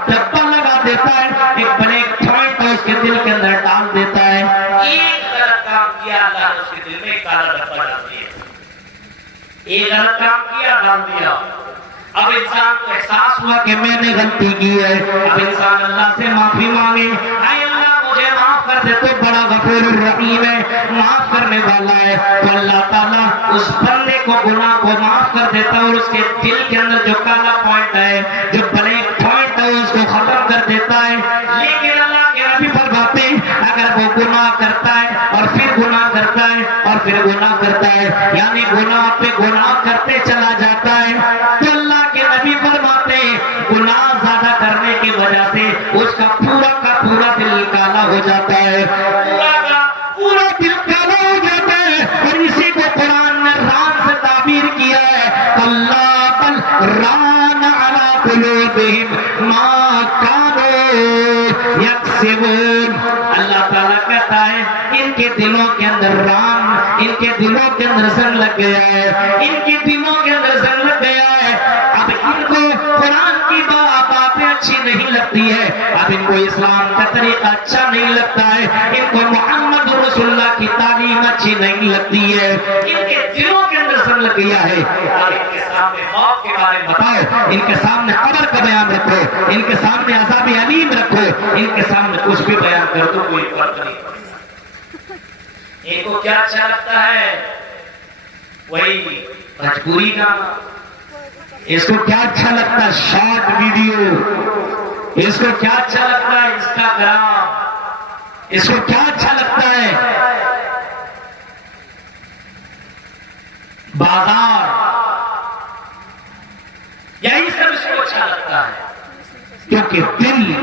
دھبا لگا دیتا ہے, ایک بلیک پوائنٹ اس کے دل کے اندر ڈال دیتا ہے. ایک غلط کام کیا اللہ نے اس کے دل میں کالا دھبا ڈال دیا, ایک غلط کام کیا ڈال دیا. اب انسان کو احساس ہوا کہ میں نے غلطی کی ہے, اب انسان اللہ سے معافی مانگے, اے اللہ مجھے معاف کر دے, تو بڑا غفور الرحیم ہے, معاف کرنے والا ہے. تو اللہ تعالیٰ اس بندے کو گناہ کو معاف کر دیتا ہے اور اس کے دل کے اندر جو کالا پوائنٹ ہے, جو بلیک پوائنٹ ہے, اس کو ختم کر دیتا ہے. لیکن اللہ کے نبی فرماتے ہیں اگر وہ گناہ کرتا ہے اور پھر گناہ کرتا ہے اور پھر گناہ کرتا ہے, یعنی گناہ پہ گناہ کرتے چلا جاتا ہے, تو اللہ کے نبی فرماتے ہیں گناہ زیادہ کرنے کی وجہ سے اس کا پورا دل کالا ہو جاتا ہے, پورا دل کالا ہو جاتا ہے. اور اسی کو قرآن نے ران سے تعبیر کیا ہے, اللہ بل ران علی قلوبہم ما کانوا یکسبون. اللہ تعالیٰ کہتا ہے ان کے دلوں کے اندر ران, ان کے دلوں کے اندر زنگ لگ گیا ہے, ان کے دلوں کے اندر زنگ لگ گیا ہے. اب ان کو قرآن کی باتیں اچھی نہیں لگتی ہے, اب ان کو اسلام کا طریقہ اچھا نہیں لگتا ہے, ان کو محمد رسول اللہ کی تعلیم اچھی نہیں لگتی ہے, ان کے دلوں کے اندر زنگ لگ گیا ہے. اور ان کے سامنے موت کے بارے میں بتاؤ, ان کے سامنے قبر کا بیان رکھو, ان کے سامنے عذاب علیم رکھو, ان کے سامنے کچھ بھی بیان کر دو کوئی فرق نہیں. ان کو کیا اچھا لگتا ہے؟ وہی بھوجپوری گانا. اس کو کیا اچھا لگتا ہے؟ Short video. اس کو کیا اچھا لگتا ہے؟ انسٹاگرام. اس کو کیا اچھا لگتا ہے؟ بازار. یہی سب اس کو اچھا لگتا ہے. کیونکہ دل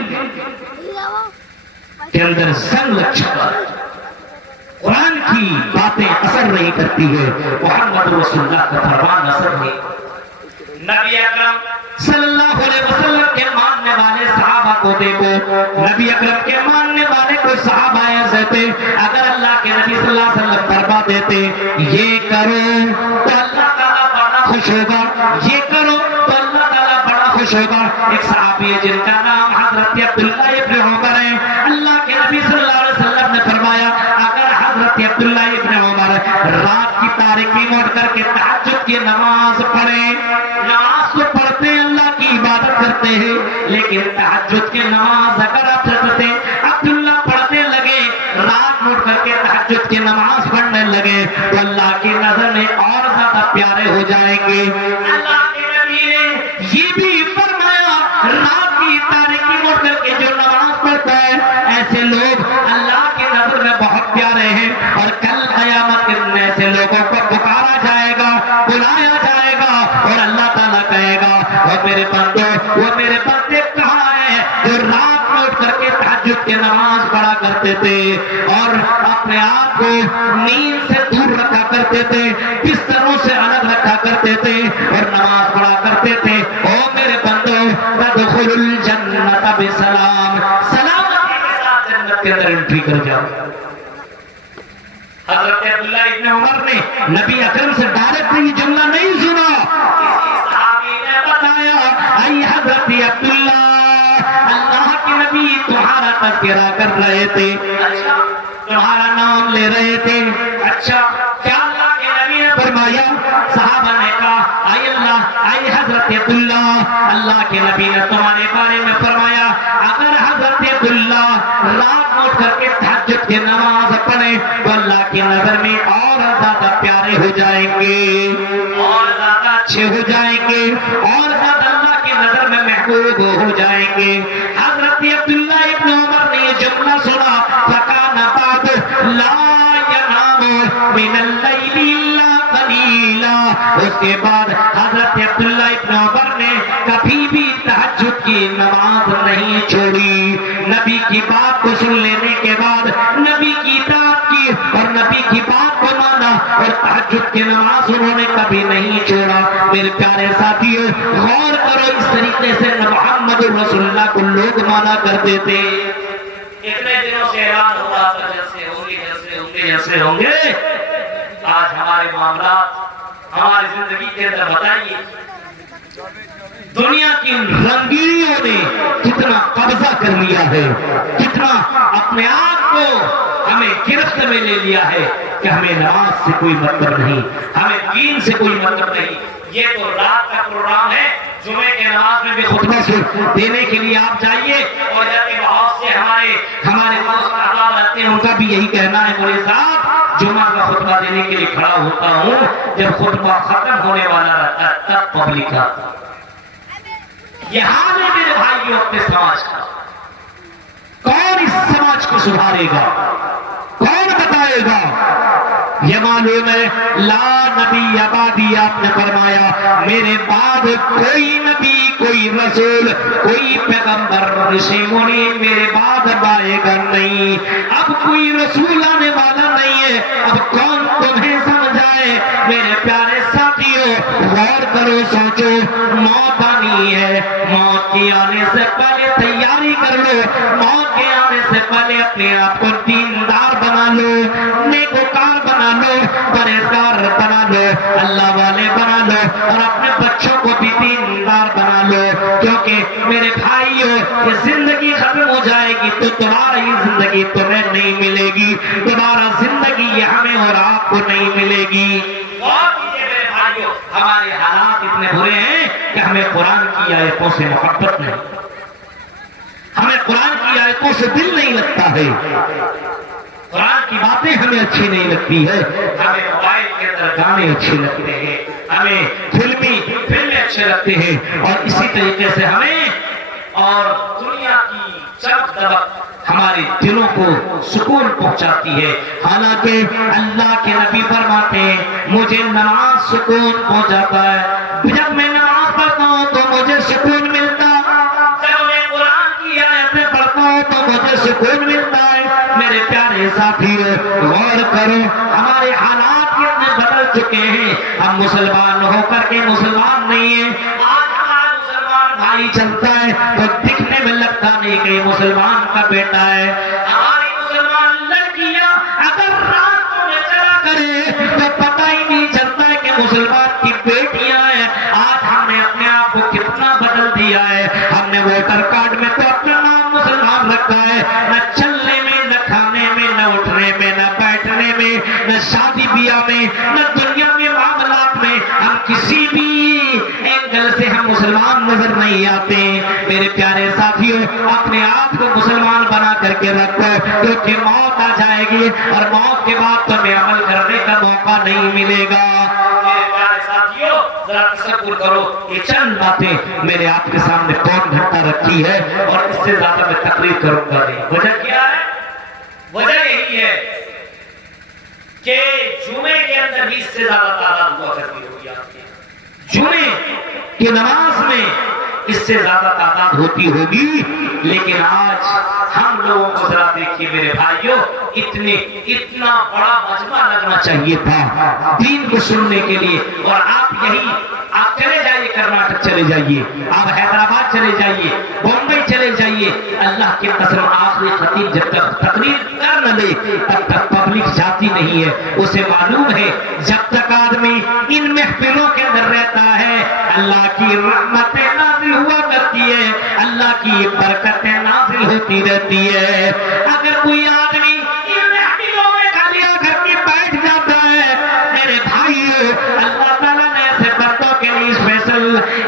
کے اندر زنگ لگ چکا ہے. قرآن کی باتیں اثر نہیں کرتی ہے. محمد رسول اللہ کا فرمان اثر نہیں. نبی اکرم صلی اللہ علیہ وسلم کے ماننے والے صحابہ کو دیکھو. نبی اکرم کے ماننے والے کوئی صحابہ ایسے تھے، اگر اللہ کے نبی صلی اللہ علیہ وسلم فرما دیتے یہ کرو تو اللہ تعالیٰ بڑا خوش ہوگا، یہ کرو تو اللہ تعالیٰ بڑا خوش ہوگا. ایک صحابی ہے جن کا نام حضرت عبداللہ ابن عمر ہے. اللہ کے نبی صلی اللہ علیہ وسلم نے فرمایا اگر حضرت عبداللہ ابن عمر رات کی تاریکی میں اٹھ کر کے تہجد کی نماز پڑھیں، نماز تو پڑھتے ہیں، اللہ کی عبادت کرتے ہیں، لیکن تہجد کی نماز اگر آپ عبداللہ پڑھنے لگے، رات میں اٹھ کر کے تہجد کی نماز پڑھنے لگے تو اللہ کی نظر میں اور زیادہ پیارے ہو جائیں گے. اللہ کے نبی نے یہ بھی فرمایا رات کی تاریکی میں اٹھ کر کے جو نماز پڑھتا ہے ایسے لوگ اللہ کی نظر میں بہت پیارے ہیں. اور کل قیامت کے دن ایسے لوگوں کو پکارا جائے گا، بلایا جائے گا اور اللہ تعالیٰ کہے گا وہ میرے بندے کہاں ہیں جو رات میں اٹھ کر کے تہجد کی نماز پڑھا کرتے تھے اور اپنے آپ کو نیند سے دور رکھا کرتے تھے، بستروں سے الگ رکھا کرتے تھے اور نماز پڑھا کرتے تھے. او میرے بندو تدخل الجنت بسلام، سلامتی کے ساتھ جنت کے اندر انٹری کر جاؤ. حضرت عبداللہ ابن عمر نے نبی اکرم سے ڈائریکٹ یہ جملہ نہیں سنا. کسی صحابی نے بتایا اے حضرت عبداللہ اللہ کے نبی تمہارا تذکرہ کر رہے تھے. اچھا تمہارا نام لے رہے تھے. اچھا کیا اللہ کے نبی نے فرمایا؟ صحابہ نے کہا اے حضرت عبداللہ اللہ کے نبی نے تمہارے بارے میں فرمایا اگر حضرت عبداللہ رات میں اٹھ کر کے تہجد کی نماز پڑھیں تو اللہ کی نظر میں اور زیادہ پیارے ہو جائیں گے، اور زیادہ اچھے ہو جائیں گے، اور زیادہ اللہ کی نظر میں محبوب ہو جائیں گے. حضرت عبداللہ ابن عمر نے یہ جملہ سنا فَكَانَ بَعْدُ لَا يَنَامُ مِنَ اللَّيْلِ إِلَّا قَلِيلًا. اس کے بعد حضرت عبداللہ ابن عمر نے کبھی بھی تہجد کی نماز نہیں چھوڑی. نبی کی بات کو سن لینے کے بعد نبی کی اطاعت کی اور نبی کی بات کو مانا اور تہجد کی نماز انہوں نے کبھی نہیں چھوڑا. میرے پیارے ساتھیوں غور کرو، اس طریقے سے محمد رسول اللہ کو لوگ مانا کرتے تھے. اتنے دنوں سے اعلان ہوا تھا جیسے ہوں گے. آج ہمارے معاملات ہماری زندگی کے اندر بتائیے دنیا کی رنگینیوں نے کتنا قبضہ کر لیا ہے، کتنا اپنے آپ کو ہمیں گرفت میں لے لیا ہے کہ ہمیں نماز سے کوئی مطلب نہیں، ہمیں دین سے کوئی مطلب نہیں. یہ تو رات کا پروگرام ہے، جمعے کے نماز میں بھی خطبہ دینے کے لیے آپ جائیے اور جا کے بہت سے ہمارے دوست احباب رہتے ہیں، ان کا بھی یہی کہنا ہے مولوی صاحب جمعہ کا خطبہ دینے کے لیے کھڑا ہوتا ہوں، جب خطبہ ختم ہونے والا رہتا ہے تب پبلک آتا ہے. یہ حال ہے میرے بھائیوں اپنے سماج کا. کون اس سماج کو سدھارے گا؟ کون بتائے گا؟ یہ معلوم ہے لا نبی بعدی، آپ نے فرمایا میرے بعد کوئی نبی، کوئی رسول، کوئی پیغمبر رشی منی میرے بعد آئے گا نہیں. اب کوئی رسول آنے والا نہیں ہے، اب کون تمہیں سمجھائے؟ میرے پیارے ساتھیوں غور کرو، سوچو، موت آنی ہے، موت کے آنے سے پہلے تیاری کر لو. موت کے آنے سے پہلے اپنے آپ کو دیندار بنا لو، نیکوکار بنا لو، پرہیزگار بنا لو، اللہ والے بنا لو اور اپنے بچوں کو بھی دیندار بنا لو. کیونکہ میرے بھائیوں یہ زندگی ختم ہو جائے گی تو تمہاری زندگی تمہیں نہیں ملے گی، تمہارا زندگی یہ ہمیں اور آپ کو نہیں ملے گی. ہمارے حالات اتنے برے ہیں کہ ہمیں قرآن کی آیتوں سے محبت نہیں، ہمیں قرآن کی آیتوں سے دل نہیں لگتا ہے. قرآن کی باتیں ہمیں اچھی نہیں لگتی ہے، ہمیں موبائل کے اندر گانے اچھے لگتے ہیں، ہمیں فلمیں اچھے لگتے ہیں، اور اسی طریقے سے ہمیں اور دنیا کی چمک دمک ہمارے دلوں کو سکون پہنچاتی ہے۔ حالانکہ اللہ کے نبی فرماتے ہیں مجھے نماز سکون پہنچاتا ہے، جب میں نماز پڑھتا ہوں تو مجھے سکون ملتا ہے، جب میں قرآن کی آیتیں پڑھتا ہوں تو مجھے سکون ملتا ہے۔ میرے پیارے ساتھی غور کرو، ہمارے حالات کتنے بدل چکے ہیں، ہم مسلمان ہو کر کے مسلمان نہیں ہیں۔ آج ہمارا مسلمان بھائی چلتا ہے تو دکھنے میں لگتا نہیں کہ یہ مسلمان کا بیٹا ہے۔ ہماری مسلمان لڑکیاں اگر راتوں میں چلا کرے تو پتہ ہی نہیں چلتا ہے کہ مسلمان کی بیٹیاں ہیں۔ آج ہم نے اپنے آپ کو کتنا بدل دیا ہے، ہم نے ووٹر کارڈ میں تو اپنا نام مسلمان رکھا ہے، نہ چلنے میں، نہ کھانے میں، نہ اٹھنے میں، نہ بیٹھنے میں، نہ شادی بیاہ میں، نہ دنیا میں معاملات میں، ہم کسی بھی اینگل سے ہم مسلمان نظر نہیں آتے۔ میرے پیارے ساتھیوں، اپنے آپ کو مسلمان بنا کر کے رکھو، کیونکہ موت آ جائے گی اور موت کے بعد تمہیں عمل کرنے کا موقع نہیں ملے گا۔ میرے پیارے ساتھیوں، ذرا تصور کرو، یہ چند باتیں میرے آپ کے سامنے پون گھنٹہ رکھی ہے اور اس سے زیادہ میں تقریر کروں گا نہیں۔ وجہ کیا ہے؟ وجہ یہی ہے کہ جمعے کے اندر بھی اس سے زیادہ تعداد ہوا کرتی ہوگی آپ کی، جمعے کی نماز میں اس سے زیادہ تعداد ہوتی ہوگی، لیکن آج ہم لوگوں کو ذرا دیکھیے میرے بھائیوں، اتنا بڑا مجمع لگنا چاہیے تھا دین کو سننے کے لیے، اور آپ چلے جائیے، کرناٹک چلے جائیے، آپ حیدرآباد چلے جائیے، بمبئی چلے جائیے، اللہ کی قسم آخری خطیب جب تک تقریر کر نہ لے تب تک پبلک جاتی نہیں ہے۔ اسے معلوم ہے جب تک آدمی ان محفلوں کے اندر رہتا ہے اللہ کی رحمتیں نازل ہوا کرتی ہے، اللہ کی برکتیں نازل ہوتی رہتی ہے۔ اگر کوئی آدمی ان محفلوں میں کھالی آ کر کے بیٹھ جاتا ہے، میرے بھائیو، اللہ تعالیٰ نے ایسے بندوں کے لیے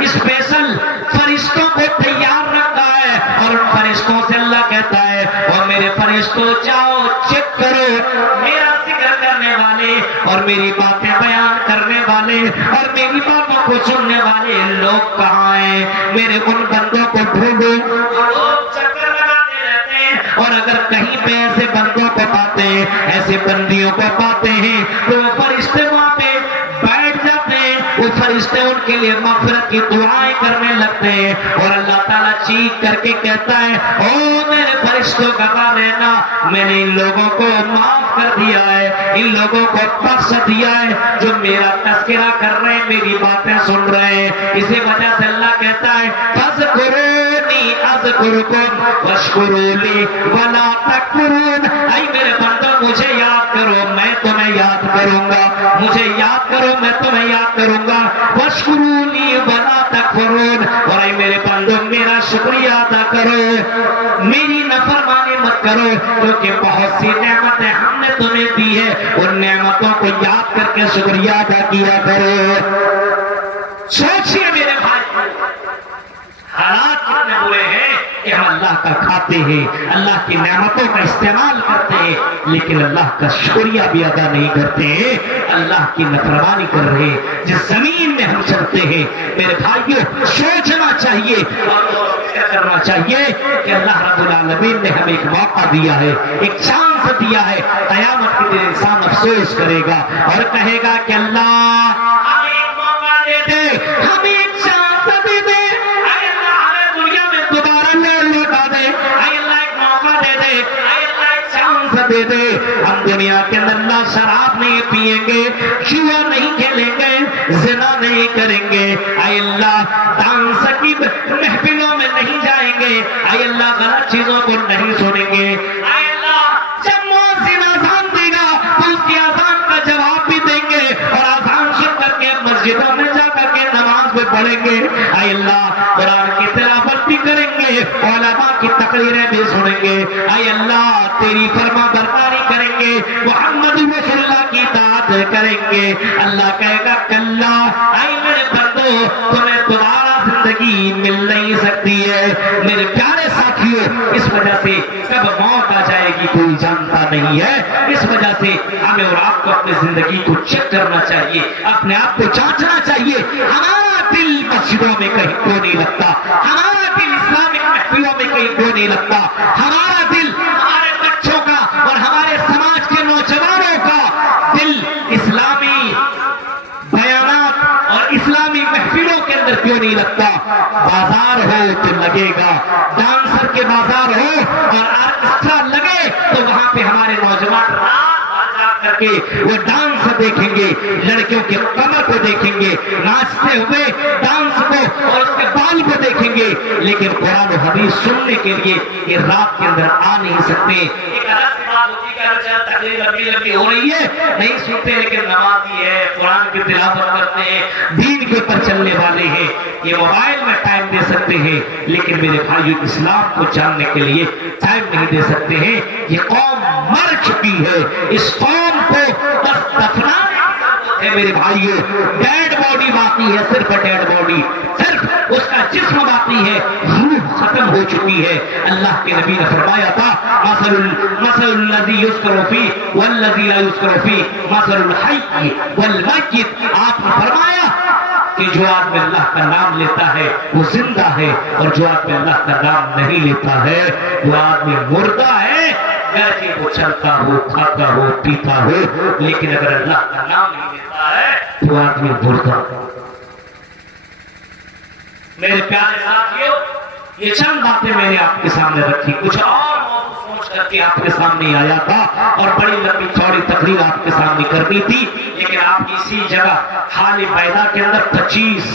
اسپیشل فرشتوں کو تیار رکھا ہے، اور ان فرشتوں سے اللہ کہتا ہے اور میرے فرشتوں جاؤ چیک کرو میرا ذکر کرنے والے اور میری باتیں بیان کرنے والے اور میری باتوں کو سننے والے لوگ کہاں ہیں، میرے ان بندوں کو ڈھونڈو۔ لوگ چکر لگاتے رہتے ہیں، اور اگر کہیں پہ ایسے بندوں کو پاتے ہیں، ایسے بندیوں کو پاتے ہیں تو وہ فرشتے وہاں پہ بیٹھ جاتے ہیں، وہ فرشتے ان کے لیے مغفرت کی دعائیں کرنے لگتے ہیں، اور اللہ تعالیٰ چیخ کر کے کہتا ہے او میرے فرشتوں کا رہنا، میں نے ان لوگوں کو معاف کر دیا ہے، ان لوگوں کو بخش دیا ہے جو میرا تذکرہ کر رہے ہیں، میری باتیں سن رہے ہیں۔ اسی وجہ سے اللہ کہتا ہے فَاذْكُرُونِي أَذْكُرْكُمْ وَاشْكُرُوا لِي وَلَا تَكْفُرُونَ۔ اے میرے بندو، مجھے یاد کرو میں تمہیں یاد کروں گا، مجھے یاد کرو میں تمہیں یاد کروں گا، وَاشْكُرُوا لِي وَلَا تَكْفُرُونَ، اور اے میرے بندو میرا شکریہ ادا کرو، میری نافرمانی مت کرو، کیونکہ بہت سی نعمتیں ہم نے تمہیں دی ہے، ان نعمتوں کو یاد کر کے شکریہ ادا کیا کرو۔ سوچئے میرے بھائی، حالات کتنے برے ہیں کہ ہم اللہ کا کھاتے ہیں، اللہ کی نعمتوں کا استعمال کرتے ہیں، لیکن اللہ کا شکریہ بھی ادا نہیں کرتے ہیں، اللہ کی نافرمانی کر رہے ہیں۔ جس زمین میں ہم چلتے ہیں میرے بھائیوں، سوچنا چاہیے اور کرنا چاہیے کہ اللہ رب العالمین نے ہمیں ایک موقع دیا ہے، ایک چانس دیا ہے۔ قیامت کے دن انسان افسوس کرے گا اور کہے گا کہ اللہ ہمیں ایک موقع دے دے، ہمیں ایک چانس دے دے، اے اللہ ہمیں دنیا میں دوبارہ لوٹا دے، اے اللہ ایک موقع دے دے، اے اللہ ایک چانس دے دے۔ ہم دنیا کے اندر نہ شراب نہیں پیئیں گے، جوا نہیں کھیلیں گے، زنا نہیں کریں گے، اے اللہ ڈانس کی محفلوں میں نہیں جائیں گے، اے اللہ غلط چیزوں کو نہیں سنیں گے، اے اللہ جب مؤذن اذان دے گا تو اس کی اذان کا جواب بھی دیں گے، اور اذان سن کر کے مسجدوں میں جا کر کے نماز بھی پڑھیں گے، اے اللہ قرآن کی تلاوت بھی کریں گے، علماء کی تقریریں بھی سنیں گے، اے اللہ تیری فرما برداری کریں گے، محمد رسول اللہ کی اطاعت کریں گے۔ اللہ کہے گا کلا، اے میرے بندو تمہیں دوبارہ زندگی مل نہیں سکتی ہے۔ میرے پیارے ساتھی بھائیوں اس وجہ سے کب موت آ جائے گی کوئی جانتا نہیں ہے. اس وجہ سے ہمیں اور آپ کو اپنی زندگی کو چیک کرنا چاہیے, اپنے آپ کو جانچنا چاہیے. ہمارا دل مسجدوں میں کہیں کیوں نہیں لگتا, ہمارا دل اسلامک محفلوں میں کہیں کیوں نہیں لگتا, ہمارا دل ہمارے بچوں کا اور ہمارے سماج کے نوجوانوں کا دل اسلامی بیانات اور اسلامی محفلوں کے اندر کیوں نہیں لگتا. بازار ہو تو لگے گا, ڈانسر کے بازار ہو اور آرکسٹرا لگے تو وہاں پہ ہمارے نوجوان کر کے وہ ڈانس دیکھیں گے, لڑکیوں کے کمر کو دیکھیں گے, ناچتے ہوئے ڈانس کو اور اس کے بال کو دیکھیں گے, لیکن قرآن و حدیث سننے کے لیے یہ رات کے اندر آ نہیں سکتے. ایک الگ بات ہوتی ہے کہ تقریر لمبی ہو رہی ہے نہیں سنتے, لیکن نمازی ہے, قرآن کی تلاوت کرتے ہیں, دین کے اوپر چلنے والے ہیں, یہ موبائل میں ٹائم دے سکتے ہیں, لیکن میرے بھائیو اسلام کو جاننے کے لیے ٹائم نہیں دے سکتے ہیں. یہ قوم مر چکی ہے, اس قوم کو بس دفنانے ہے میرے بھائیو. ڈیڈ باڈی باقی ہے, صرف ڈیڈ باڈی, صرف اس کا جسم باقی ہے, روح ختم ہو چکی ہے. اللہ کے نبی نے فرمایا تھا مثل الذی یذکر فیہ والذی لا یذکر فیہ مثل الحی والمیت. آپ نے فرمایا کہ جو آدمی اللہ کا نام لیتا ہے وہ زندہ ہے, اور جو آدمی اللہ کا نام نہیں لیتا ہے وہ آدمی مردہ ہے. گرچہ وہ چلتا ہو, کھاتا ہو, پیتا ہو, لیکن اگر اللہ کا نام نہیں لیتا ہے تو آدمی مردہ. میرے پیارے ساتھیوں, یہ چند باتیں میں نے آپ کے سامنے رکھی, کچھ اور موضوع سوچ کر کے آپ کے سامنے آیا تھا اور بڑی لمبی چوڑی تقریر آپ کے سامنے کرنی تھی, لیکن آپ اسی جگہ حال بیدا کے اندر 25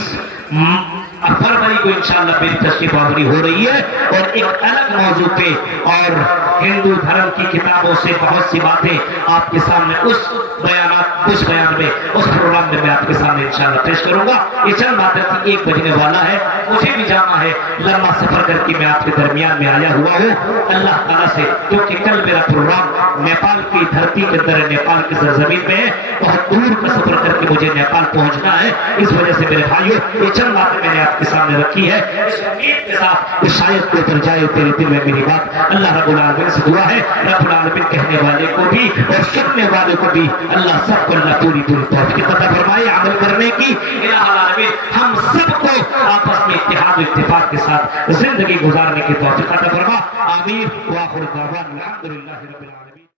فروری کو انشاءاللہ میری تشریف آوری ہو رہی ہے, اور ایک الگ موضوع پہ اور ہندو دھرم کی کتابوں سے بہت سی باتیں آپ کے سامنے اس بیان میں, اس پروگرام میں آپ کے سامنے انشاءاللہ پیش کروں گا. یہ چند باتیں تھی, 1 بجنے والا ہے, مجھے بھی جانا ہے, لمبا سفر کر کے میں آپ کے درمیان میں آیا ہوا ہوں. اللہ تعالیٰ سے, کیونکہ کل میرا پروگرام نیپال کی دھرتی کے اندر ہے, نیپال کی سرزمین میں ہے, بہت دور کا سفر کر کے مجھے نیپال پہنچنا ہے. اس وجہ سے میرے بھائیوں یہ چند باتیں میں نے آپ کے سامنے رکھی ہے, اس امید کے ساتھ کہ شاید کوئی اتر جائے تیرے دل میں میری بات. اللہ رب العالمین سے دعا ہے, رب العالمین کہنے والے کو بھی اور سننے والے کو بھی اللہ سب کو اللہ پوری توفیق عطا فرمائے عمل کرنے کی. الہ العالمین ہم سب کو آپس میں اتحاد و اتفاق کے ساتھ زندگی گزارنے کی توفیق عطا فرما. آمین. وآخر دعوانا الحمدللہ رب العالمین.